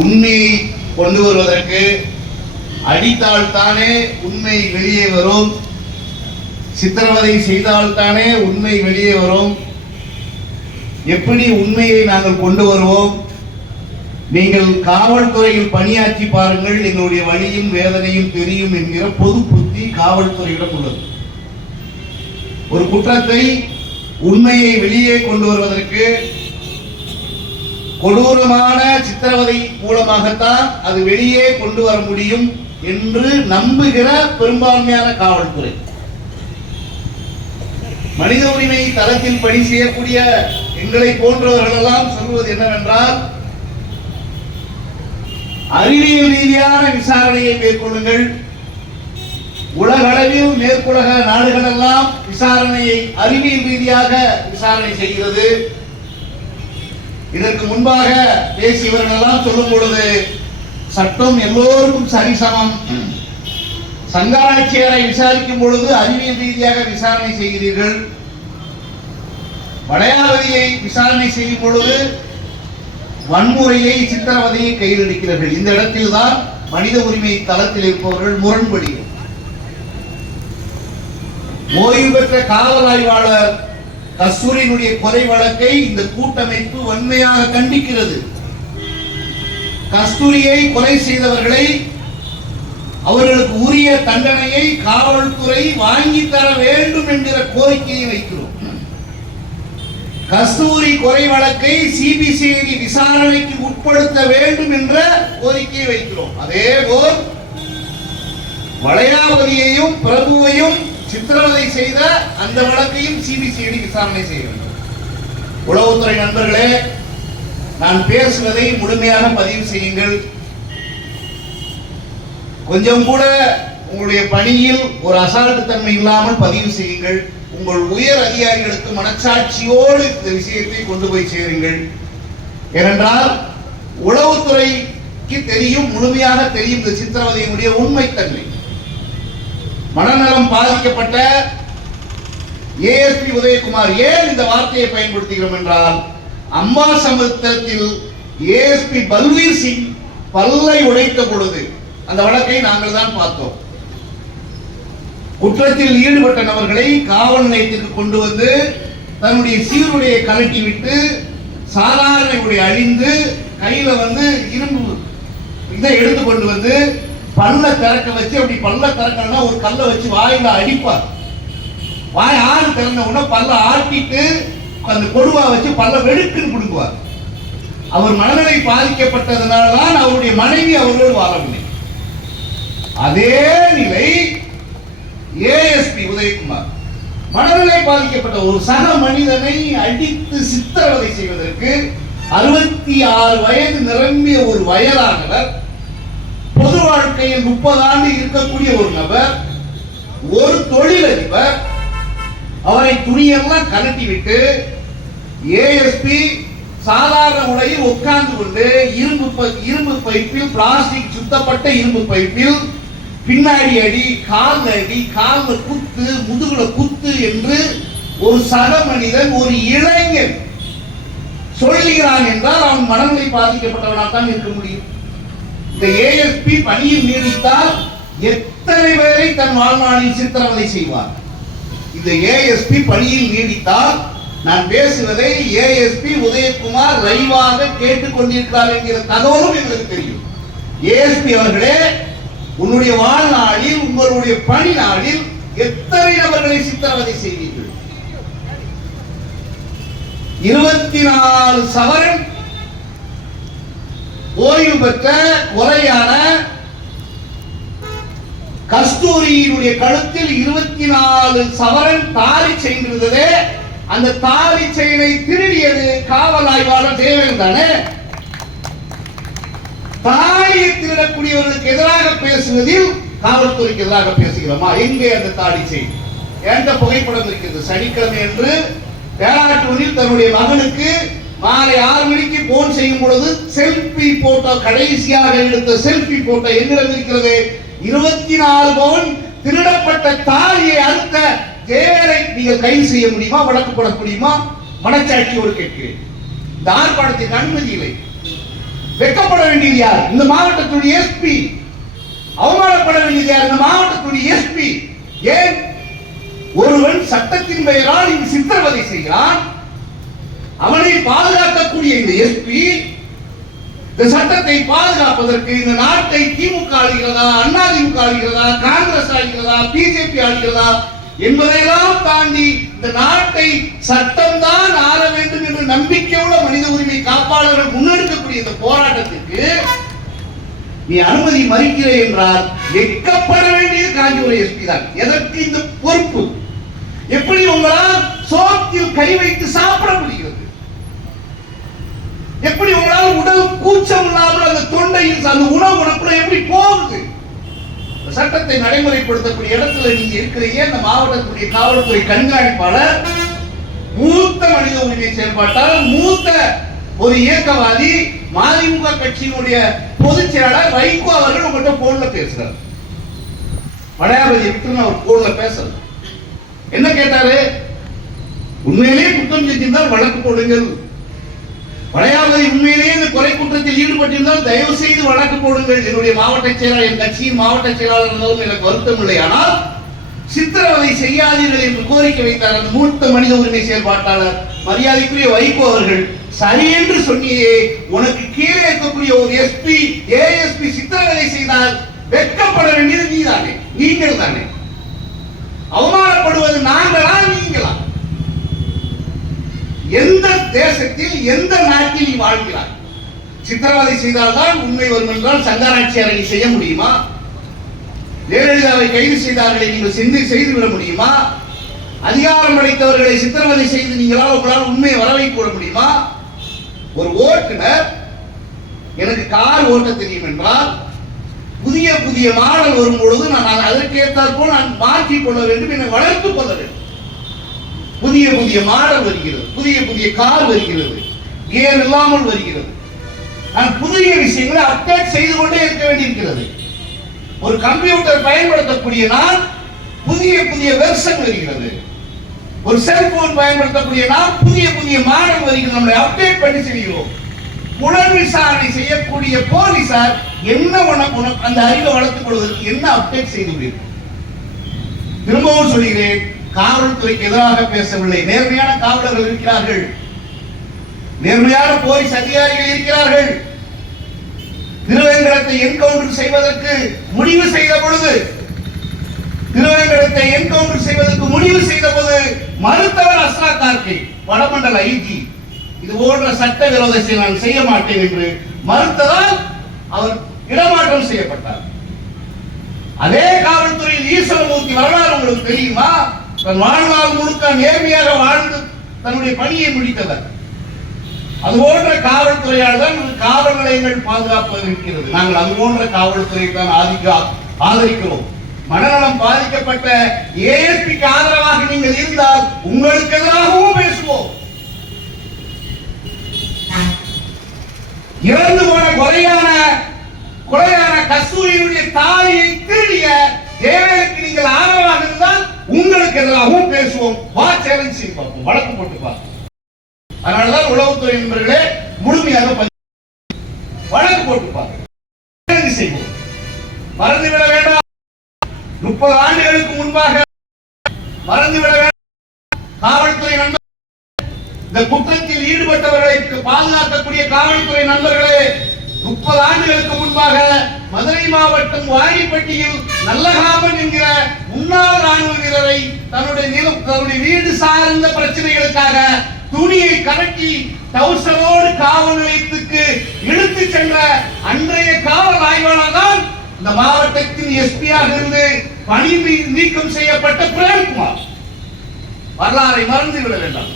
உண்மையை கொண்டு வருவதற்கு அடித்தால்தானே உண்மை வெளியே வரும், சித்திரவதை செய்தால்தானே உண்மை வெளியே வரும். எப்படி உண்மையை நாங்கள் கொண்டு வருவோம்? நீங்கள் காவல்துறையில் பணியாற்றி பாருங்கள், எங்களுடைய வலியும் வேதனையும் தெரியும் என்கிற பொது புத்தி காவல்துறையிடம் உள்ளது. ஒரு குற்றத்தை உண்மையை வெளியே கொண்டு வருவதற்கு கொடூரமான சித்திரவதை மூலமாகத்தான் அது வெளியே கொண்டு வர முடியும் என்று நம்புகிற பெரும்பான்மையான காவல்துறை. மனித உரிமை தளத்தில் பணி செய்யக்கூடிய எங்களை போன்றவர்கள் எல்லாம் சொல்வது என்னவென்றால், அறிவியல் ரீதியான விசாரணையை மேற்கொள்ளுங்கள். உலக அளவில் மேற்குலக நாடுகள் எல்லாம் விசாரணையை அறிவியல் ரீதியாக விசாரணை செய்கிறது. இதற்கு முன்பாக பேசியவர்கள் எல்லாம் சொல்லும் பொழுது சட்டம் எல்லோருக்கும் சரிசமம், சங்காராட்சியரை விசாரிக்கும் பொழுது அறிவியல் ரீதியாக விசாரணை செய்கிறீர்கள், வளையாபதியை விசாரணை செய்யும் பொழுது வன்முறையை சித்திரவதையை கையில் எடுக்கிறார்கள். இந்த இடத்தில் தான் மனித உரிமை தளத்தில் இருப்பவர்கள் முரண்படுகிறார். ஓய்வு பெற்ற காவல் ஆய்வாளர் கஸ்தூரியினுடைய கொலை வழக்கை இந்த கூட்டமைப்பு வன்மையாக கண்டிக்கிறது. கஸ்தூரியை கொலை செய்தவர்களை, அவர்களுக்கு உரிய தண்டனையை காவல்துறை வாங்கி தர வேண்டும் என்கிற கோரிக்கையை வைக்கிறோம். கஸ்தூரி கொலை வழக்கை சிபிசிஐடி விசாரணைக்கு உட்படுத்த வேண்டும் என்ற கோரிக்கையை வைக்கிறோம். அதேபோல் வளையாபதியையும் பிரபுவையும் சித்திரவதை செய்த அந்த வழக்கையும் சிபிசிஐடி விசாரணை செய்ய வேண்டும். உளவுத்துறை நண்பர்களே, நான் பேசுவதை முழுமையாக பதிவு செய்யுங்கள். கொஞ்சம் கூட உங்களுடைய பணியில் ஒரு அசால்ட்டு தன்மை இல்லாமல் பதிவு செய்யுங்கள். உங்கள் உயர் அதிகாரிகளுக்கு மனச்சாட்சியோடு இந்த விஷயத்தை கொண்டு போய் சேருங்கள். ஏனென்றால் உளவுத்துறைக்கு தெரியும், முழுமையாக தெரியும் இந்த சித்திரவதையினுடைய உண்மைத்தன்மை. மனநலம் பாதிக்கப்பட்ட ஏஎஸ்பி உதயகுமார், ஏன் இந்த வார்த்தையை பயன்படுத்துகிறோம் என்றால், அம்பா சமுத்திரத்தில் ஏஎஸ்பி பல்வீர் சிங் பல்லை உடைத்த பொழுது அந்த வழக்கை நாங்கள் தான் பார்த்தோம். குற்றத்தில் ஈடுபட்ட நபர்களை காவல் நிலையத்திற்கு கொண்டு வந்து தன்னுடைய சீருடையை கலட்டி விட்டு சாதாரண உடை அழிந்து கையில வந்து இரும்பு இதை எடுத்து கொண்டு வந்து பல்ல திறக்க வச்சு, அப்படி பல்ல திறக்கணும்னா ஒரு கல்லை வச்சு வாயில அடிப்பார். வாய் ஆறு திறந்த உடனே பல்ல ஆட்டிட்டு அந்த கொடுவா வச்சு பல்ல வெடுக்குன்னு கொடுக்குவார். அவர் மனநிலை பாதிக்கப்பட்டதனால்தான் அவருடைய மனைவி அவரோடு வாழவில்லை. அதே நிலை ஏஎஸ்பி உதயகுமார், மனநிலை பாதிக்கப்பட்ட ஒரு சக மனிதனை அடித்து சித்திரவதை செய்வதற்கு 66 வயது நிரம்பிய ஒரு வயதானவர், பொது வாழ்க்கையில் 30 ஆண்டு இருக்கக்கூடிய ஒரு நபர், ஒரு தொழிலதிபர், அவரை துணியெல்லாம் கலட்டி விட்டு ஏஎஸ்பி சாதாரண உடையில் உட்கார்ந்து கொண்டு இரும்பு பைப்பில், பிளாஸ்டிக் சுத்தப்பட்ட இரும்பு பைப்பில் பின்னாடி அடி, கால் அடி, கால்ல குத்து, முதுகுல குத்து என்று ஒரு சக மனிதன், ஒரு இளைஞன் சொல்லுகிறான் என்றால் அவன் மனநிலை பாதிக்கப்பட்டவனாக தான் இருக்க முடியும். இந்த ஏஎஸ்பி பணியில் நீடித்தால் எத்தனை பேரை தன் வாழ்நாளில் சித்திரவதை செய்வார்? இந்த ஏஎஸ்பி பணியில் நீடித்தால், நான் பேசுவதை ஏஎஸ்பி உதயகுமார் லைவாக கேட்டுக் கொண்டிருக்கிறார் என்கிற தகவலும் எங்களுக்கு தெரியும். ஏஎஸ்பி அவர்களே, உன்னுடைய வாழ்நாளில், உங்களுடைய பணி நாளில் எத்தனை நபர்களை சித்திரவதை செய்வீர்கள்? 24 சவரன் ஓய்வு பெற்ற கொலையான கஸ்தூரியினுடைய கழுத்தில் 24 சவரன் தாலி செயின் இருந்ததே, அந்த தாலி செயினை திருடியது காவல் ஆய்வாளர் தேவன் தானே. தாலியை திருடக்கூடியவர்களுக்கு எதிராக பேசுவதில் காவல்துறைக்கு எதிராக பேசுகிறோமா? எங்கே அந்த தாலி செயின்? எந்த புகைப்படம் இருக்கிறது? சனிக்கிழமை என்று தேராட்டூரில் தன்னுடைய மகனுக்கு மாலை 6 மணிக்கு போன் செய்யும் பொழுது செல்பி போட்டோ, கடைசியாக எடுத்த செல்பி போட்டோ என்னிடம் இருக்கிறது. 24 பவுன் திருடப்பட்ட தாலியை அறுத்த தேவரை நீங்கள் கைது செய்ய முடியுமா? வழக்கு போட முடியுமா? மனச்சாட்சியோடு கேட்கிறேன். இந்த ஆர்ப்பாட்டத்திற்கு அனுமதி இல்லை. வெட்கப்பட வேண்டியது யார்? இந்த மாவட்டத்துடைய எஸ்பி. அவமானப்பட வேண்டியது யார்? இந்த மாவட்டத்துடைய எஸ்பி. ஏன் ஒருவன் சட்டத்தின் பெயரால் இந்த சித்திரவதை செய்கிறான், அவனை பாதுகாக்கக்கூடிய இந்த எஸ்பி இந்த சட்டத்தை பாதுகாப்பதற்கு இந்த நாட்டை திமுக ஆளுகிறதா, அண்ணா திமுக ஆளுகிறதா, காங்கிரஸ் ஆளுகிறதா, பிஜேபி ஆளுகிறதா என்பதையெல்லாம் தாண்டி இந்த நாட்டை சட்டம் தான் ஆள வேண்டும் என்ற நம்பிக்கையுள்ள மனித உரிமை காப்பாளர்கள் முன்னெடுக்கக்கூடிய இந்த போராட்டத்திற்கு நீ அனுமதி மறுக்கிறே என்றால் வெட்கப்பட வேண்டியது காஞ்சிபுரம் எஸ்பி தான். எதற்கு இந்த பொறுப்பு? எப்படி உங்களால் சோத்தில் கை வைத்து சாப்பிட முடிகிறது? எப்படி உங்களால் உடல் கூச்சம் இல்லாமல் அந்த தொண்டையில் அந்த உணவு உனக்குள்ள எப்படி போகுது? சட்டத்தை நடைமுறைப்படுத்தக்கூடிய இடத்துல நீங்க இருக்கிறீங்க. இந்த மாவட்டத்துடைய காவல்துறை கண்காணிப்பாளர், மூத்த மனித உரிமை செயல்பாட்டாளர், மூத்த ஒரு இயக்கவாதி, மதிமுக கட்சியினுடைய பொதுச் செயலாளர் வைகோ அவர்கள் உங்கள்கிட்ட போன்ல பேசுறாரு. வளையாபதி விட்டு அவர் போன்ல பேசல. என்ன கேட்டாரு? உண்மையிலேயே குற்றம் செஞ்சிருந்தால் வழக்கு போடுங்கள். வளையாபதி உண்மையிலேயே இந்த கொலை குற்றத்தில் ஈடுபட்டிருந்தால் தயவு செய்து வழக்கு போடுங்கள். என்னுடைய மாவட்ட செயலாளர், என் கட்சியின் மாவட்ட செயலாளர் இருந்தாலும் எனக்கு வருத்தம் இல்லை. ஆனால் சித்திரவதை செய்யாதீர்கள் என்று கோரிக்கை வைத்தார் அந்த மூத்த மனித உரிமை செயல்பாட்டாளர் மரியாதைக்குரிய வைகோ அவர்கள். சரி என்று சொன்னியே, உனக்கு கீழே இருக்கக்கூடிய ஒரு எஸ்பி, ஏஎஸ்பி சித்திரவதை செய்தால் வெட்கப்பட வேண்டியது நீதானே, நீங்கள் தானே. அவமானப்படுவது நாங்களா நீங்களா? எந்த தேசத்தில் எந்த நாட்டில் நீ வாழ்கிறாய்? சித்திரவதை செய்தால்தான் உண்மை வரும் என்றால் சங்கராட்சியாரை நீ செய்ய முடியுமா? ஜெயலலிதாவை கைது செய்தார்களை நீங்கள் செய்துவிட முடியுமா? அதிகாரம் படைத்தவர்களை சித்திரவதை செய்து உங்களால் உண்மையை வரவை போட முடியுமா? ஒரு ஓட்டுநர் எனக்கு கார் ஓட்ட தெரியும் என்றால் புதிய புதிய மாடல் வரும் பொழுது நான் அதற்கேற்றாற்போல் நான் மாற்றிக் கொள்ள வேண்டும், என்னை வளர்த்துக் கொள்ள வேண்டும். புதிய புதிய மாடல் வருகிறது, புதிய புதிய கார் வருகிறது, கியர் இல்லாமல் வருகிறது. நான் புதிய விஷயங்களை அப்டேட் செய்து கொண்டே இருக்க வேண்டியிருக்கிறது. ஒரு கம்ப்யூட்டர் பயன்படுத்தக்கூடிய நான் புதிய புதிய வெர்ஷன் வருகிறது. ஒரு செல்போன் பயன்படுத்தக்கூடிய நாம் புதிய புதிய மாடல் வருகிறது. நம்மளை அப்டேட் பண்ணி செய்கிறோம். புலன் விசாரணை செய்யக்கூடிய போலீசார் என்ன உனக்கு அந்த அறிவை வளர்த்துக் கொள்வதற்கு என்ன அப்டேட் செய்து விடுவீர்கள்? திரும்பவும் சொல்கிறேன், காவல்துறைக்கு எதிராக பேசவில்லை. நேர்மையான காவலர்கள் இருக்கிறார்கள், நேர்மையான போலீஸ் அதிகாரிகள் இருக்கிறார்கள். திருவேங்கடத்தை என்கவுண்டர் செய்வதற்கு முடிவு செய்த பொழுது மறுத்தவர் அஸ்ரா கார்கே, வடமண்டல ஐஜி. இது போன்ற சட்டவிரோதத்தை நான் செய்ய மாட்டேன் என்று மறுத்ததால் அவர் இடமாற்றம் செய்யப்பட்டார். அதே காவல்துறையில் ஈஸ்வரமூர்த்தி வரலாறு உங்களுக்கு தெரியுமா? தன் வாழ்நாள் முழுக்க நேர்மையாக வாழ்ந்து தன்னுடைய பணியை முடித்தவர். அது போன்ற காவல்துறையால் தான் காவல் நிலையங்கள் பாதுகாப்பு இருக்கிறது. நாங்கள் அது போன்ற காவல்துறையை தான் ஆதரிக்கிறோம். மனநலம் பாதிக்கப்பட்ட ஏஎஸ்பிக்கு ஆதரவாக நீங்கள் இருந்தால் உங்களுக்கு எதிராகவும் பேசுவோம். இறந்து போன கொலையான கஸ்தூரியுடைய தாலியை திருடிய தேவேலுக்கு நீங்கள் ஆதரவாக இருந்தால் உங்களுக்கு எதிராகவும் பேசுவோம். வா, சேலஞ்ச் செய்து பார்ப்போம், வழக்கு போட்டு பார்ப்போம். அதனாலதான் உளவுத்துறை நண்பர்களே முழுமையாக வழக்கு போட்டு பார்ப்போம், செய்வோம். மறந்துவிட வேண்டாம். 30 ஆண்டுகளுக்கு முன்பாக மறந்துவிட வேண்டாம். காவல்துறை நண்பர்கள், இந்த குற்றத்தில் ஈடுபட்டவர்களை பாதுகாக்கக்கூடிய காவல்துறை நண்பர்களே, 30 ஆண்டுகளுக்கு முன்பாக மதுரை மாவட்டம் வாடிப்பட்டியில் நல்லகாமன் என்கிற முன்னாள் ராணுவ வீரரை தன்னுடைய வீடு சார்ந்த பிரச்சனைகளுக்காக துணியை கலட்டி டவுசரோடு காவல் நிலையத்துக்கு இழுத்து சென்ற அன்றைய காவல் ஆய்வாளர் தான் இந்த மாவட்டத்தின் எஸ்பியாக இருந்து பணி நீக்கம் செய்யப்பட்ட பிரேம்குமார். வரலாறை மறந்துவிட வேண்டாம்.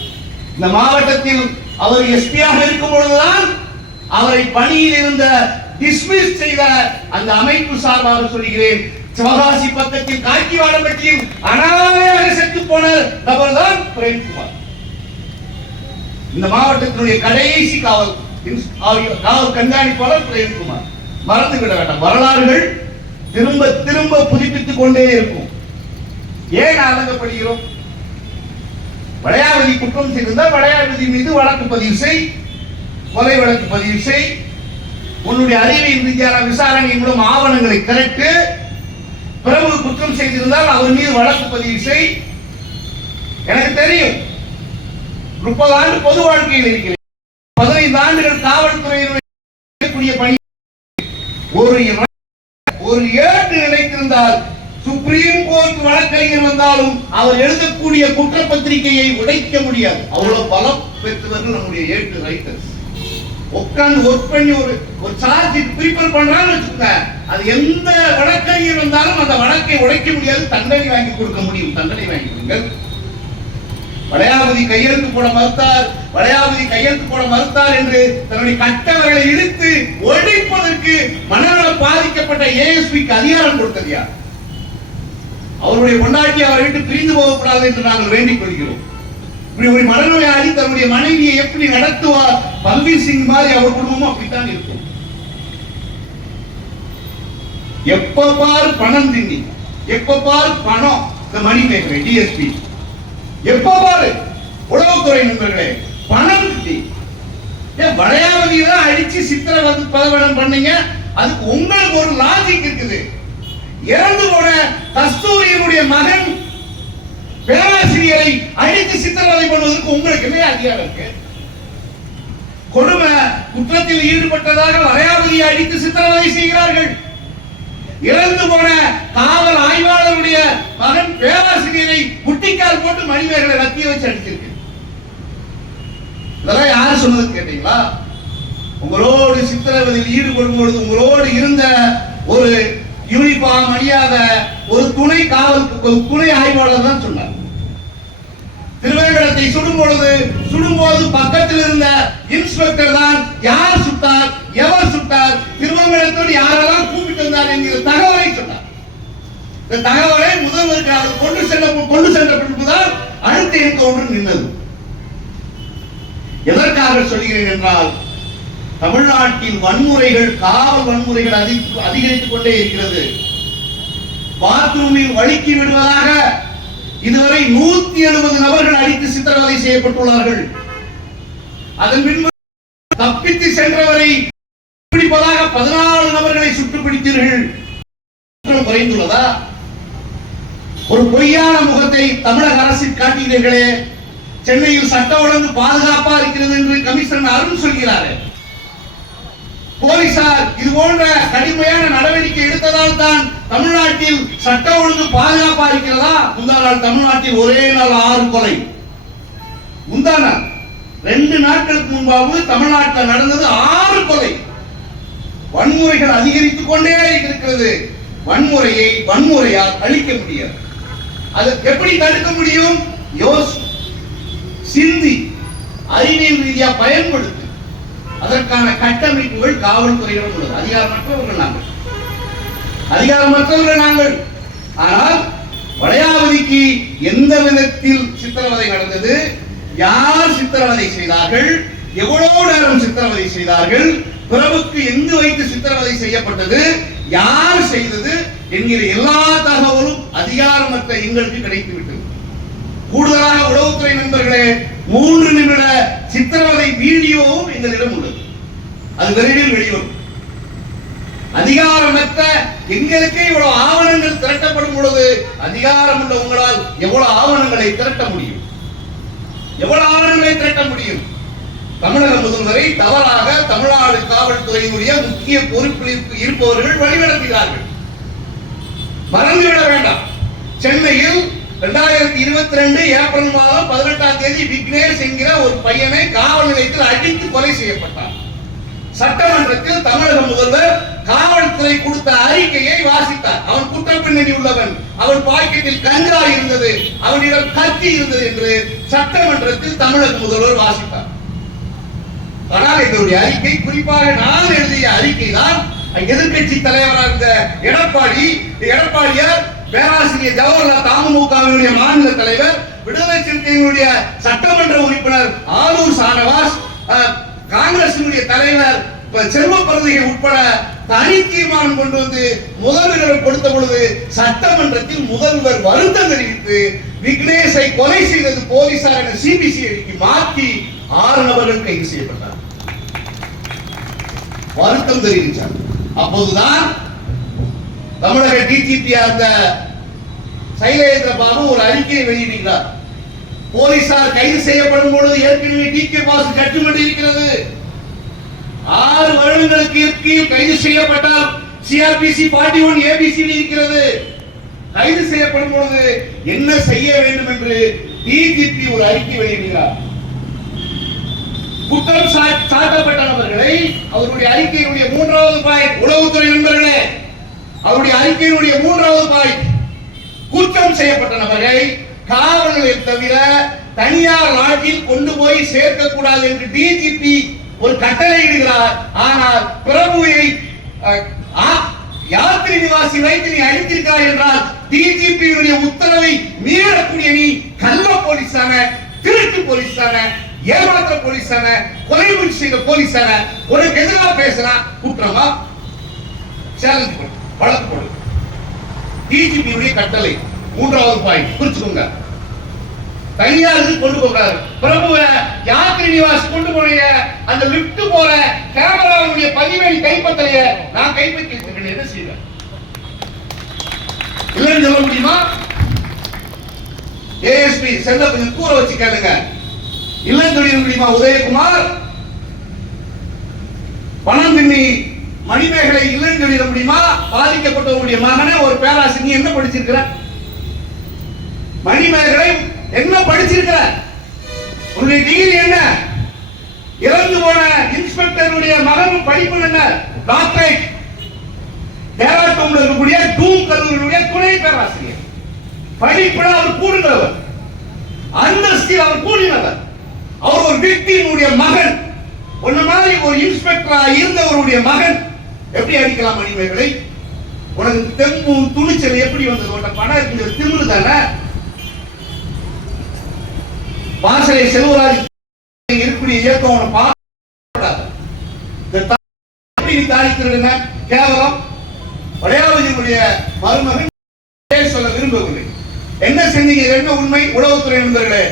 இந்த மாவட்டத்தில் அவர் எஸ்பியாக இருக்கும் பொழுதுதான் அவரை பணியில் இருந்த டிஸ்மிஸ் செய்த அந்த அமைப்பு சார்பாக சொல்கிறேன், சிவகாசி பக்கத்தில் காக்கிவாடப்பட்டியில் அனாதையாக செத்து போன நபர் தான் பிரேம்குமார். இந்த மாவட்டத்தினுடைய கடைசி காவல் கண்காணிப்பாளர் பிரேம்குமார். மறந்துவிட வேண்டாம். வரலாறுகள் திரும்ப திரும்ப புதுப்பித்துக் கொண்டே இருக்கும். ஏன் ஆதங்கப்படுகிறோம்? வளையாபதி குற்றம் செய்திருந்தால் வளையாபதி மீது வழக்கு பதிவு செய், கொலை வழக்கு பதிவு செய். உன்னுடைய அறிவியல் ரீதியான விசாரணை மூலம் ஆவணங்களை திரட்டு. பிரபு குற்றம் செய்திருந்தால் அவர் மீது வழக்கு பதிவு செய். எனக்கு தெரியும், 30 ஆண்டு பொது வாழ்க்கையில் இருக்கிறேன், 15 ஆண்டுகள் காவல்துறையினுடைய பணி. ஒரு ஏட்டு நினைத்திருந்தால் சுப்ரீம் கோர்ட் வழக்கறிஞர் வந்தாலும் அவர் எழுதக்கூடிய குற்றப்பத்திரிகையை உடைக்க முடியாது. அவ்வளவு பலம் பெற்றவர்கள் நம்முடைய ஏட்டு ரைட்டர்ஸ். உட்கார்ந்து ஒர்க் பண்ணி ஒரு சார்ஜ் ப்ரிப்பேர் பண்றான்னு வச்சுக்கோங்க, அது எந்த வழக்கறிஞர் வந்தாலும் அந்த வழக்கை உடைக்க முடியாது. தண்டனை வாங்கி கொடுக்க முடியும். தண்டனை வாங்கி கொடுங்கள். வளையாபதி கையெழுத்து போட மறுத்தார் என்று தன்னுடைய கட்டவர்களை இழுத்து ஒழிப்பதற்கு மனநல பாதிக்கப்பட்ட ஏஎஸ்பிக்கு அதிகாரம் கொடுத்தது யார்? அவருடைய கொண்டாட்டி அவரை விட்டு பிரிந்து போகக்கூடாது என்று நாங்கள் வேண்டிக் கொள்கிறோம். இப்படி ஒரு மனநோயாளி தன்னுடைய மனைவியை எப்படி நடத்துவார்? பல்வீர் சிங் மாதிரி அவர் குடும்பமும் அப்படித்தான் இருக்கும். எப்ப பார் பணம் திண்ணி, எப்ப பார் பணம். இந்த மணி மேக்கரை டிஎஸ்பி எப்ப பாரு உளவுத்துறை நண்பர்களே பணம் திட்டி. வளையாவதியை அடிச்சு சித்திரவதை பதவிடம் பண்ணீங்க. அதுக்கு உங்களுக்கு ஒரு லாஜிக் இருக்குது. இறந்து போன கஸ்தூரியினுடைய மகன் பேராசிரியரை அடித்து சித்திரவதை பண்ணுவதற்கு உங்களுக்கு என்ன அதிகாரம் இருக்கு? கொடுமை குற்றத்தில் ஈடுபட்டதாக வளையாவதியை அடித்து சித்திரவதை செய்கிறார்கள். இறந்து போன காவல் ஆய்வாளருடைய மகன் பேராசிரியரை குட்டிக்கால் போட்டு மணிமேகலை ரத்திய வச்சு அடிச்சிருக்கு. இதெல்லாம் யாரு சொன்னது கேட்டீங்களா? உங்களோடு சித்திரவதையில் ஈடுபடும் பொழுது உங்களோடு இருந்த ஒரு யூனிஃபார்ம் அணியாத ஒரு துணை ஆய்வாளர் தான் சொன்னார். திருவேங்கடத்தை சுடும்போது பக்கத்தில் இருந்த இன்ஸ்பெக்டர் தான் யார் சுட்டார், எவர் சுட்டார், திருவேங்கடத்தோடு யாரெல்லாம் கூப்பிட்டு வந்தார் என்கிற தகவலை சொன்னார். இந்த தகவலை முதல்வருக்கு அவர் கொண்டு சென்ற பின்புதான் அடுத்த என்கவுண்டர் நின்றது. எதற்காக சொல்கிறேன் என்றால், தமிழ்நாட்டின் வன்முறைகள், காவல் வன்முறைகள் அதிகரித்துக் கொண்டே இருக்கிறது. பாத்ரூமில் வழுக்கி விடுவதாக இதுவரை 170 நபர்கள் அடித்து சித்திரவதை செய்யப்பட்டுள்ளார்கள். அதன் பின்பு தப்பித்து சென்றவரை பிடிப்பதாக 14 நபர்களை சுட்டு பிடித்தீர்கள். குறைந்துள்ளதா? ஒரு பொய்யான முகத்தை தமிழக அரசில் காட்டுகிறீர்களே. சென்னையில் சட்ட ஒழுங்கு பாதுகாப்பா இருக்கிறது என்று கமிஷனர் அருண் சொல்கிறார். போலீசார் இது போன்ற கடுமையான நடவடிக்கை எடுத்ததால் தான் தமிழ்நாட்டில் சட்ட ஒழுங்கு பாதுகாப்பா இருக்கிறதா? முந்தா நாள் தமிழ்நாட்டில் ஒரே நாள் 6 கொலை. முந்தா நாள் 2 நாட்களுக்கு முன்பாக தமிழ்நாட்டில் நடந்தது 6 கொலை. வன்முறைகள் அதிகரித்துக் கொண்டே இருக்கிறது. வன்முறையால் அழிக்க முடியாது. அது எப்படி தடுக்க முடியும்? சிந்தி அறிவியல் ரீதியா பயன்படுத்து. அதற்கான கட்டமைப்புகள் காவல்துறையிடம் உள்ளது. அதிகாரமற்றவர்கள் நாங்கள். ஆனால் வளையாபதிக்கு எந்த விதத்தில் சித்திரவதை நடந்தது, யார் சித்திரவதை செய்தார்கள், எவ்வளவு நேரம் சித்திரவதை செய்தார்கள், பிரபுக்கு எங்கு வைத்து சித்திரவதை செய்யப்பட்டது, யார் செய்தது என்கிற எல்லா தகவலும் அதிகாரமற்ற எங்களுக்கு கிடைத்துவிட்டது. கூடுதலாக உளவுத்துறை நண்பர்களே, 3 நிமிட சித்திரவதை வீடியோவும் எங்களிடம் உள்ளது. அது விரைவில் வெளிவரும். அதிகாரமற்ற எங்களுக்கே இவ்வளவு ஆவணங்கள் திரட்டப்படும் பொழுது அதிகாரம் உள்ள உங்களால் எவ்வளவு ஆவணங்களை திரட்ட முடியும்? தமிழக முதல்வரை தவறாக தமிழ்நாடு காவல்துறையினுடைய முக்கிய பொறுப்பில் இருப்பவர்கள் வழிநடத்துகிறார்கள். மறந்துவிட வேண்டாம். சென்னையில் 2022 ஏப்ரல் மாதம் 18ஆம் தேதி விக்னேஷ் என்கிற ஒரு பையனை காவல் நிலையத்தில் அடித்து கொலை செய்யப்பட்டார். சட்டமன்றத்தில் தமிழக முதல்வர் காவல்துறை கொடுத்த அறிக்கையை வாசித்தார். அவன் குற்றப்பின்னணி உள்ளவன், அவன் பாக்கெட்டில் கஞ்சா இருந்தது, அவனிடம் கத்தி இருந்தது என்று சட்டமன்றத்தில் தமிழக முதல்வர் வாசித்தார். ஆனால் இதனுடைய அறிக்கை, குறிப்பாக நான் எழுதிய அறிக்கை தான் எதிர்கட்சி தலைவராக இருந்த எடப்பாடியார், பேராசிரியர் ஜவஹர்லால் தமுமுகவினுடைய மாநில தலைவர், விடுதலை சிறுத்தைகளுடைய சட்டமன்ற உறுப்பினர் ஆலூர் ஷானவாஸ், காங்கிரசினுடைய தலைவர் செல்வ பிரதிகள் உட்பட தனி தீர்மானம் கொண்டு வந்து முதல்வரிடம் கொடுத்த பொழுது சட்டமன்றத்தில் முதல்வர் வருத்தம் தெரிவித்து விக்னேஷை கொலை செய்தது போலீசார் என சிபிசிஐடிக்கு மாற்றி 6 நபர்கள் கைது செய்யப்பட்டார். வருத்தம் தெரிவித்தார். அப்போதுதான் தமிழக டிஜிபி அந்த சைலேந்திர பாபு ஒரு அறிக்கையை வெளியிடுகிறார். போலீசார் கைது செய்யப்படும் பொழுது ஏற்கனவே டிகே பாஸ் ஜட்ஜ்மெண்ட் இருக்கிறது. 6 வருடங்களுக்கு கீழ் கைது செய்யப்பட்டால் சிஆர்பிசி 41 ஏபிசிடி இருக்கிறது. கைது செய்யப்படும் பொழுது என்ன செய்ய வேண்டும் என்று டிஜிபி ஒரு அறிக்கை வெளியிடுகிறார். குற்றம் சாட்டப்பட்ட நபர்களை அவருடைய அறிக்கையினுடைய 3வது பாயிண்ட், உளவுத்துறை நண்பர்களே, அவருடைய அறிக்கையினுடைய 3வது பாயிண்ட், குற்றம் செய்யப்பட்ட நபரை காவல் நிலையம் தவிர தனியார் லாட்ஜில் கொண்டு போய் சேர்க்க கூடாது என்று டிஜிபி ஒரு கட்டளை இடுகிறார். ஆனால் பிரபுவை யாத்திரை நிவாசி வைத்து நீ அழித்திருக்கிறாய் என்றால் டிஜிபியுடைய உத்தரவை மீறக்கூடிய நீ கள்ள போலீஸான, திருட்டு போலீஸான, ஏமாற்ற போலீஸான, கொலை முயற்சி செய்த போலீஸான, உனக்கு எதிராக பேசுறா குற்றமா? சேலஞ்ச் பண்ணு, வழக்கு போடு. டிஜிபியுடைய கட்டளை 3வது பாயிண்ட் குறிச்சுக்கோங்க. தனியாருக்கு கொண்டு போகிறார். பிரபுவை யாத்திரை நிவாஸ் கொண்டு போன அந்த லிப்ட் போற கேமராவுடைய பதிவை கைப்பற்றலைய நான் கைப்பற்றி இருக்கிறேன். என்ன செய்வேன்? இல்லைன்னு சொல்ல முடியுமா? ஏஎஸ்பி செல்ல கொஞ்சம் கூற வச்சு கேளுங்க. இல்லைன்னு சொல்லிட முடியுமா? உதயகுமார் பணம் திண்ணி மணிமேகலை இல்லைன்னு சொல்லிட முடியுமா? பாதிக்கப்பட்டவருடைய மகனே ஒரு பேராசிரியர் என்ன படிச்சிருக்கிற? மணிமேகலை என்ன படிச்சிருக்கிற? உன்னுடைய டிகிரி என்ன? இறந்து போன இன்ஸ்பெக்டருடைய மகன் படிப்பு என்ன? டாக்டரேட். டேராடூன்ல இருக்கக்கூடிய டூம் கல்லூரியுடைய துணை பேராசிரியர். படிப்புல அவர் கூடுனவர், அந்தஸ்தில் அவர் கூடினவர். அவர் ஒரு விக்டிமுடைய மகன். உன்ன மாதிரி ஒரு இன்ஸ்பெக்டரா இருந்தவருடைய மகன் எப்படி அடிக்கலாம் மணிமேகலை? உனக்கு தெம்பு துணிச்சல் எப்படி வந்தது? உன்ன பணம் இருக்குங்கிற திமிரு தானே. பாசறை செல்வராஜ் இருக்கக்கூடிய இயக்கம் உன்னை பார்க்கக்கூடாது. தாளித்திருந்த கேவலம் வடையாவதியுடைய மருமகன் சொல்ல விரும்பவில்லை. என்ன செஞ்சீங்க? என்ன உண்மை? உளவுத்துறை நண்பர்களே,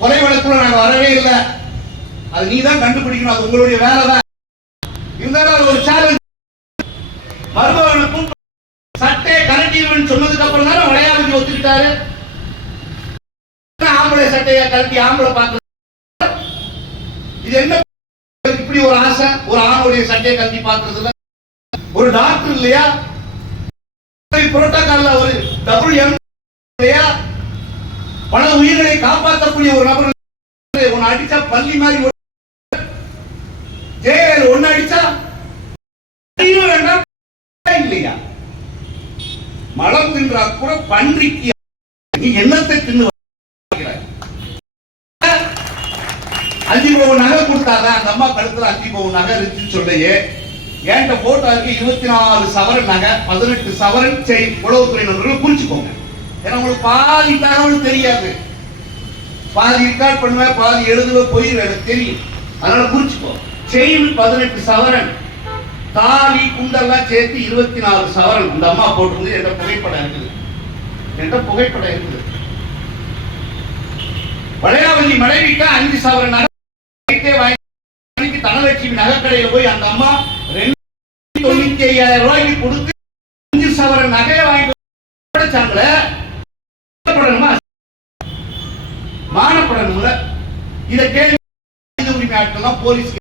கொலை வழக்குள்ள நாங்க வரவே இல்லை. அது நீ தான் கண்டுபிடிக்கணும். அது உங்களுடைய வேலை தான். இருந்தாலும் ஒரு சேலஞ்ச். மருமகனுக்கும் சட்டை கரண்டிடுவன் சொன்னதுக்கு அப்புறம் தானே வடையாவதி ஒத்துக்கிட்டாரு. ஆம்பளை சட்டையை கழட்டி ஆம்பளை பார்க்க இது என்ன? இப்படி ஒரு ஆசை ஒரு ஆணுடைய சட்டையை கழட்டி பார்க்கறதுல ஒரு டாக்டர் இல்லையா? புரோட்டோகால்ல ஒரு WM இல்லையா? பல உயிர்களை காப்பாற்றக்கூடிய ஒரு நபர். ஒன்னு அடிச்சா பள்ளி மாதிரி ஜெயல் ஒன்னு அடிச்சா இல்லையா? மலம் தின்றா கூட பன்றிக்கு நீ என்னத்தை தின்னு 5 பவுன் நகை கொடுத்தாதான் அந்த அம்மா கழுத்துல 5 பவுன் நகை இருக்குன்னு சொல்லையே. என்கிட்ட போட்டோ இருக்கு 24 சவரன் நகை, 18 சவரன் செயின். உளவுத்துறை நண்பர்கள் புரிச்சுக்கோங்க. ஏன்னா உங்களுக்கு பாதி தகவல் தெரியாது. பாதி ரெக்கார்ட் பண்ணுவேன், பாதி எழுதுவேன், போயிடுவேன், எனக்கு தெரியும். அதனால புரிச்சுக்கோ. செயின் 18 சவரன், தாலி குண்டெல்லாம் சேர்த்து 24 சவரன் இந்த அம்மா போட்டிருந்து என்ற புகைப்படம் இருக்குது. வளையாவதி மனைவிக்கு 5 சவரன் நகை தனலட்சுமி நகைக்கடையில போய் அந்த அம்மா 295,000 ரூபாய்க்கு கொடுத்து 5 சவரன் நகையை வாங்கி மானப்படணும்ல. இதை கேள்வி உரிமை ஆட்கள் போலீஸ்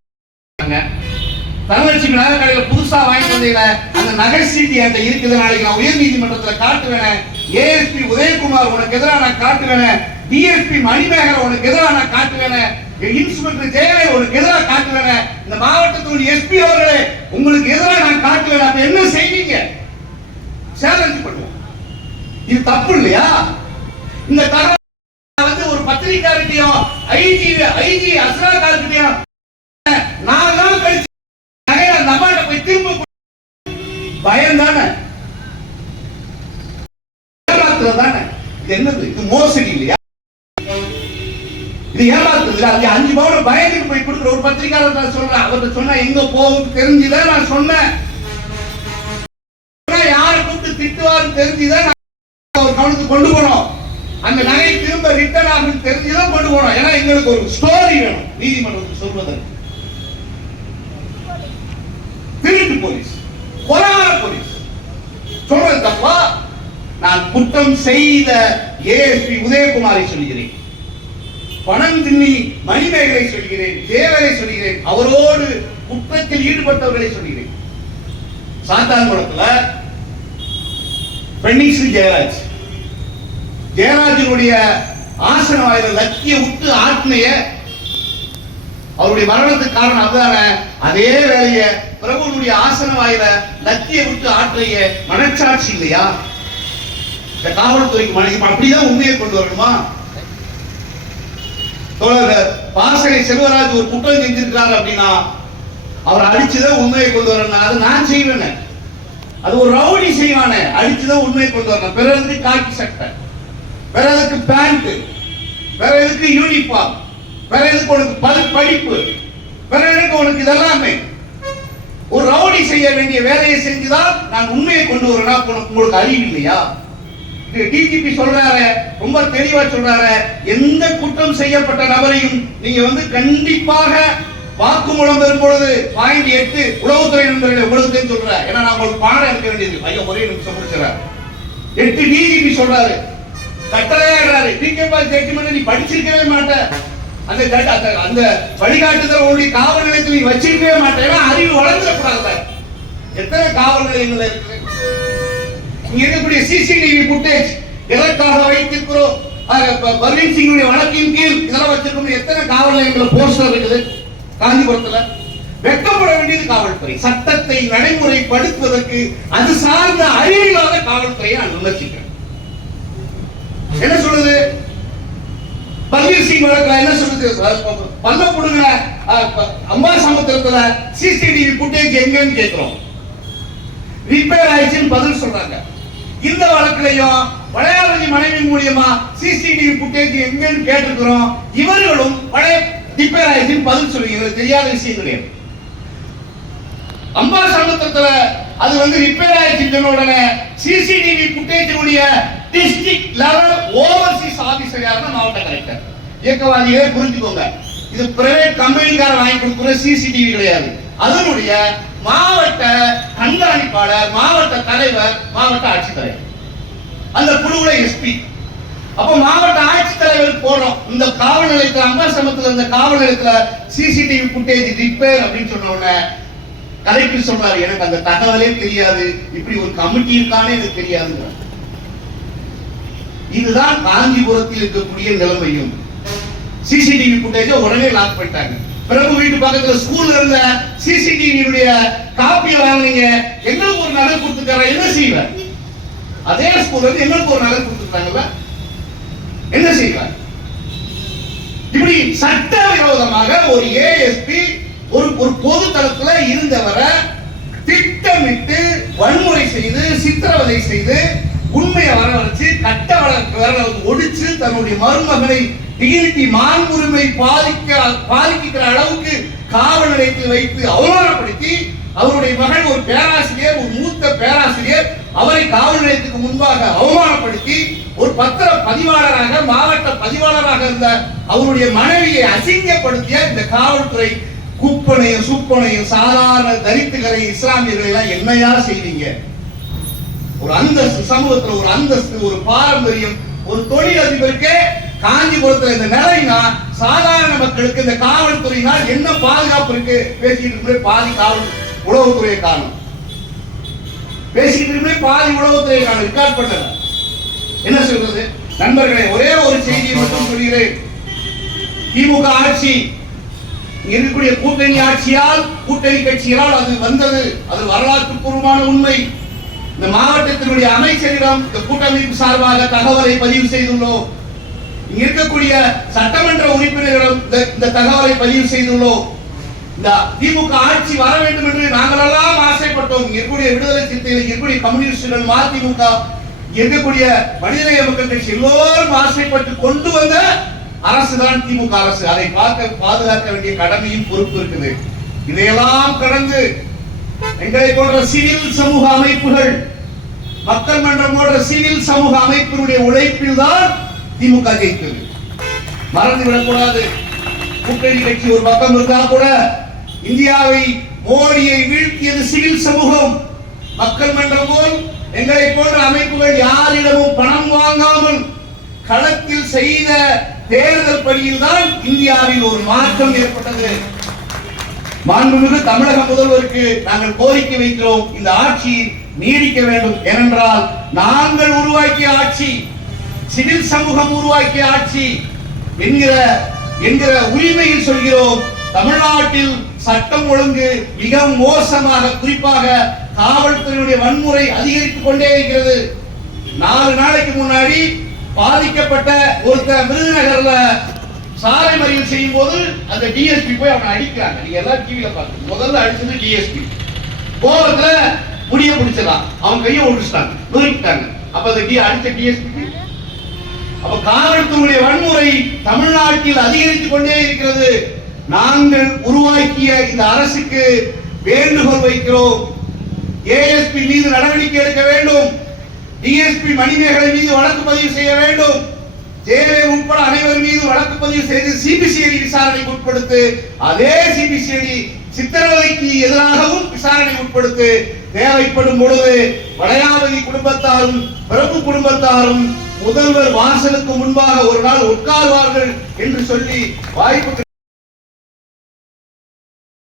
தனலட்சுமி நகைக்கடையில புதுசா வாங்கி வந்தீங்க. அந்த நகை சீட்டு என்கிட்ட இருக்குது. நாளைக்கு நான் உயர் நீதிமன்றத்தில் காட்டுவேன். ஏஎஸ்பி உதயகுமார் உனக்கு எதிராக நான் காட்டுவேன். டிஎஸ்பி மணிமேகலை உனக்கு எதிராக நான் காட்டுவேன். இன்ஸ்பெக்டர் ஜெயலலிதா உனக்கு எதிராக காட்டுவேன். இந்த மாவட்டத்தினுடைய எஸ்பி அவர்களே உங்களுக்கு எதிராக நான் காட்டுவேன். அப்ப என்ன செய்வீங்க? சேலஞ்ச் பண்ணுவோம். இது தப்பு இல்லையா? இந்த தகவல் வந்து ஒரு பத்திரிகையாளர்கிட்டயும் ஐஜி அஸ்ரா கார்கிட்டயும் 4 நாள் கழிச்சு நகையை அந்த அம்மாட்ட போய் திரும்ப பயம் தானே, தானே. இது என்னது? இது மோசடி இல்லையா? இது ஏமாத்துறது. அது 5 பவுன் பயந்துட்டு போய் கொடுக்குற ஒரு பத்திரிகையாளர் நான் சொல்றேன். அவர்கிட்ட சொன்னா எங்க போகும் தெரிஞ்சுதான் நான் சொன்னேன். யாரை கூப்பிட்டு திட்டுவாரு தெரிஞ்சுதான் அவர் கவனத்துக்கு கொண்டு போனோம். அந்த நகை திரும்ப ரிட்டர்ன் ஆகும் தெரிஞ்சுதான் கொண்டு போனோம். ஏன்னா எங்களுக்கு ஒரு ஸ்டோரி வேணும் நீதிமன்றத்துக்கு சொல்வதற்கு. போலீஸ், கொலைகார போலீஸ். சொல்றது தப்பா? நான் குற்றம் செய்த ஏஎஸ்பி உதயகுமாரை சொல்கிறேன், பணந்தின்னி மணிமேகலை சொல்கிறேன், தேவரை சொல்கிறேன், அவரோடு குற்றத்தில் ஈடுபட்டவர்களை சொல்கிறேன். சாத்தான்குளத்துல பெண்ணிஸ்ரீ ஜெயராஜனுடைய ஆசன வாயில லக்கிய விட்டு ஆத்மைய, அவருடைய மரணத்துக்கு காரணம் அதுதான. அதே வேலைய பிரபுனுடைய ஆசன வாயில லக்கிய விட்டு ஆற்றைய மனச்சாட்சி இல்லையா? இந்த காவல்துறைக்கு அப்படிதான் உண்மையை கொண்டு வரணுமா? பாசறை செல்வராஜ் ஒரு குற்றம் செஞ்சிருக்கிறார் அப்படின்னா அவர் அடிச்சுதான் உண்மையை கொண்டு வரணும். அது நான் செய்வேன். அது ஒரு ரவுடி செய்வானே, அடிச்சுதான் உண்மையை கொண்டு வரணும். பிறகு காக்கி சட்டை, வேற எதுக்கு பேண்ட், வேற எதுக்கு யூனிஃபார்ம், வேற எதுக்கு உனக்கு படிப்பு, வேற எதுக்கு உனக்கு இதெல்லாமே? ஒரு ரவுடி செய்ய வேண்டிய வேலையை செஞ்சுதான் நான் உண்மையை கொண்டு வரேன்னா உங்களுக்கு அறிவு இல்லையா? டிஜிபி சொல்றாரு, ரொம்ப தெளிவா சொல்றாரு, எந்த குற்றம் செய்யப்பட்ட நபரையும் நீங்க கண்டிப்பாக வாக்குமூலம் பெறும் பொழுது .8 உளவுத்துறை நண்பர்களே உங்களுக்கு சொல்றேன். ஏன்னா நான் உங்களுக்கு பாடம் எடுக்க வேண்டியது. ஐயா ஒரே நிமிஷம் முடிச்சுறாரு. 8 டிஜிபி சொல்றாரு, கட்டளையாடுறாரு, ஜட்ஜ்மெண்ட் நீ படிச்சிருக்கவே மாட்ட, அந்த வழிகாட்டுதல் உங்களுடைய காவல் நிலையத்தில் நீ வச்சிருக்கவே மாட்டேன். ஏன்னா அறிவு வளர்ந்துடக்கூடாது. எத்தனை காவல் நிலையங்கள் இருக்கு? இங்க இருக்கக்கூடிய சிசிடிவி ஃபுட்டேஜ் எதற்காக வைத்திருக்கிறோம்? பர்வீன் சிங்குடைய வழக்கின் கீழ் இதெல்லாம் வச்சிருக்கோம். எத்தனை காவல் நிலையங்கள் போஸ்டர் இருக்குது காஞ்சிபுரத்துல? வெட்கப்பட வேண்டியது காவல்துறை. சட்டத்தை நடைமுறைப்படுத்துவதற்கு அது சார்ந்த அறிவில்லாத காவல்துறையை நான் விமர்சிக்கிறேன். என்ன சொல்லுது பல்வீர் சிங் வழக்குல? என்ன சொல்லுது? பல்ல புடுங்கின அம்பாசமுத்திரத்துல சிசிடிவி ஃபுட்டேஜ் எங்கன்னு கேட்கிறோம். ரிப்பேர் ஆயிடுச்சுன்னு பதில் சொல்றாங்க. இந்த வழக்கிலையும் வளையாபதி மனைவி மூலியமா சிசிடிவி ஃபுட்டேஜ் எங்கன்னு கேட்டிருக்கிறோம். இவர்களும் ரிப்பேர் ஆயிடுச்சுன்னு பதில் சொல்லுங்க. எங்களுக்கு தெரியாத விஷயம் கிடையாது. அம்பாசமுத்திரத்துல அது ரிப்பேர் ஆயிடுச்சுன்னு சொன்ன உடனே சிசிடிவி ஃபுட்டேஜினுடைய டிஸ்ட்ரிக்ட் லெவல் ஓவர்சீஸ் ஆபீசர் யாருன்னா மாவட்ட கலெக்டர். இயக்கவாதிகளே புரிஞ்சுக்கோங்க, இது பிரைவேட் கம்பெனிக்கார வாங்கி கொடுக்கிற சிசிடிவி கிடையாது. அதனுடைய மாவட்ட கண்காணிப்பாளர், மாவட்ட தலைவர், மாவட்ட ஆட்சித்தலைவர், அந்த குழுவுல எஸ்பி. அப்ப மாவட்ட ஆட்சித்தலைவர் போறோம். இந்த காவல் நிலையத்தில் அம்பாசமுத்திரத்துல இந்த காவல் நிலையத்துல சிசிடிவி ஃபுட்டேஜ் ரிப்பேர் அப்படின்னு சொன்ன உடனே கலெக்டர் சொல்றாரு, எனக்கு அந்த தகவலே தெரியாது, இப்படி ஒரு கமிட்டி இருக்கானே எனக்கு தெரியாது. இதுதான் காஞ்சிபுரத்தில் இருக்கக்கூடிய நிலைமையும். சிசிடிவி ஃபுட்டேஜ் உடனே லாக் பண்ணிட்டாங்க. பிறகு வீட்டு பக்கத்துல ஸ்கூல்ல இருந்த சிசிடிவியுடைய காப்பியை வாங்குனீங்க, எங்களுக்கு ஒரு நகல் கொடுத்துக்கார, என்ன செய்வார்? அதே ஸ்கூல்ல இருந்து எங்களுக்கு ஒரு நகல் கொடுத்துருக்காங்கல்ல, என்ன செய்வார்? இப்படி சட்டவிரோதமாக ஒரு ஏஎஸ்பி ஒரு பொது தளத்துல இருந்தவரை திட்டமிட்டு வன்முறை செய்து சித்திரவதை செய்து உண்மையை வரவழைச்சு கட்ட வழக்கு ஒடிச்சு தன்னுடைய மருமகனை டிகினிட்டி மாண்புரிமை பாதிக்கிற அளவுக்கு காவல் நிலையத்தில் வைத்து அவமானப்படுத்தி, அவருடைய மகன் ஒரு பேராசிரியர், ஒரு மூத்த பேராசிரியர், அவரை காவல் நிலையத்துக்கு முன்பாக அவமானப்படுத்தி ஒரு பத்திர பதிவாளராக மாவட்ட பதிவாளராக இருந்த அவருடைய மனைவியை அசிங்கப்படுத்திய இந்த காவல்துறை குப்பனையும் சுப்பனையும் சாதாரண தரித்துகளை இஸ்லாமியர்களை எல்லாம் என்னையா செய்வீங்க? ஒரு அந்தஸ்து, சமூகத்துல ஒரு அந்தஸ்து, ஒரு பாரம்பரியம், ஒரு தொழில் அதிபருக்கு காஞ்சிபுரத்துல இந்த நிலைனா சாதாரண மக்களுக்கு இந்த காவல்துறையினால் என்ன பாதுகாப்பு இருக்கு? பேசிட்டு பாதி காவல் உளவுத்துறையை காணும், பேசிட்டு பாதி உளவுத்துறையை காணும். ரெக்கார்ட் பண்ணல. என்ன சொல்றது நண்பர்களே? ஒரே ஒரு செய்தியை மட்டும் சொல்கிறேன். திமுக ஆட்சி இருக்கக்கூடிய கூட்டணி ஆட்சியால், கூட்டணி கட்சியால் அது வந்தது. அது வரலாற்று பூர்வமான உண்மை. இந்த மாவட்டத்தினுடைய அமைச்சரிடம் இந்த கூட்டமைப்பு சார்பாக தகவலை பதிவு செய்துள்ளோம். இங்க இருக்கக்கூடிய சட்டமன்ற உறுப்பினர்களிடம் இந்த தகவலை பதிவு செய்துள்ளோம். இந்த திமுக ஆட்சி வர வேண்டும் என்று நாங்கள் எல்லாம் ஆசைப்பட்டோம். இங்க இருக்கக்கூடிய விடுதலை சிறுத்தைகள், இருக்கக்கூடிய கம்யூனிஸ்டுகள், மதிமுக, இருக்கக்கூடிய மனிதநேய மக்கள் கட்சி எல்லோரும் ஆசைப்பட்டு கொண்டு வந்த அரசுதான் திமுக அரசு. அதை பாதுகாக்க வேண்டிய கடமையும் பொறுப்பு இருக்குது. இதையெல்லாம் கடந்து எங்களை போன்ற சிவில் சமூக அமைப்புகள், மக்கள் மன்றம் போன்ற சிவில் சமூக அமைப்பினுடைய உழைப்பில் தான் திமுக ஜெயித்தது. மறந்துவிடக் கூடாது. கூட்டணி கட்சி ஒரு பக்கம் இருந்தா கூட இந்தியாவை மோடியை வீழ்த்தியது சிவில் சமூக மக்கள் மன்றம் போல் எங்களை போன்ற அமைப்புகள் யாரிடமும் பணம் வாங்காமல் களத்தில் செய்த தேர்தல் பணியில் தான் இந்தியாவில் ஒரு மாற்றம் ஏற்பட்டது. மாண்புமிகு தமிழக முதல்வருக்கு நாங்கள் கோரிக்கை வைக்கிறோம், இந்த ஆட்சி நீடிக்க வேண்டும். ஏனென்றால் நாங்கள் உருவாக்கிய ஆட்சி, சிவில் சமூகம் உருவாக்கிய ஆட்சி என்கிற உரிமையில் சொல்கிறோம். தமிழ்நாட்டில் சட்டம் ஒழுங்கு மிக மோசமாக, குறிப்பாக காவல்துறையுடைய வன்முறை அதிகரித்துக் கொண்டே இருக்கிறது. 4 நாளைக்கு முன்னாடி பாதிக்கப்பட்ட ஒருத்தர் விருதுநகர்ல சாலை மறியல் செய்யும் போது அந்த டிஎஸ்பி போய் அவனை அடிக்கிறாங்க. நீங்க எல்லாம் டிவில பாருங்க. முதல்ல அடிச்சது டிஎஸ்பி. கோவத்துல முடிய பிடிச்சலாம், அவன் கையை ஒடிச்சிட்டாங்க, நொறுக்கிட்டாங்க. அப்ப அந்த அடிச்ச டிஎஸ்பி, அப்ப காவல்துறையுடைய வன்முறை தமிழ்நாட்டில் அதிகரித்துக் கொண்டே இருக்கிறது. நாங்கள் உருவாக்கிய இந்த அரசுக்கு வேண்டுகோள் வைக்கிறோம், ஏஎஸ்பி மீது நடவடிக்கை எடுக்க வேண்டும், டிஎஸ்பி மணிமேகலை மீது வழக்கு பதிவு செய்ய வேண்டும், ஜெயலலிதா உட்பட அனைவர் மீது வழக்கு பதிவு செய்து சிபிசிஐடி விசாரணைக்கு உட்படுத்து, அதே சிபிசிஐடி சித்திரவதைக்கு எதிராகவும் விசாரணை உட்படுத்து. தேவைப்படும் பொழுது வளையாபதி குடும்பத்தாரும் பிரபு குடும்பத்தாரும் முதல்வர் வாசலுக்கு முன்பாக ஒரு நாள் உட்கார்வார்கள் என்று சொல்லி வாய்ப்பு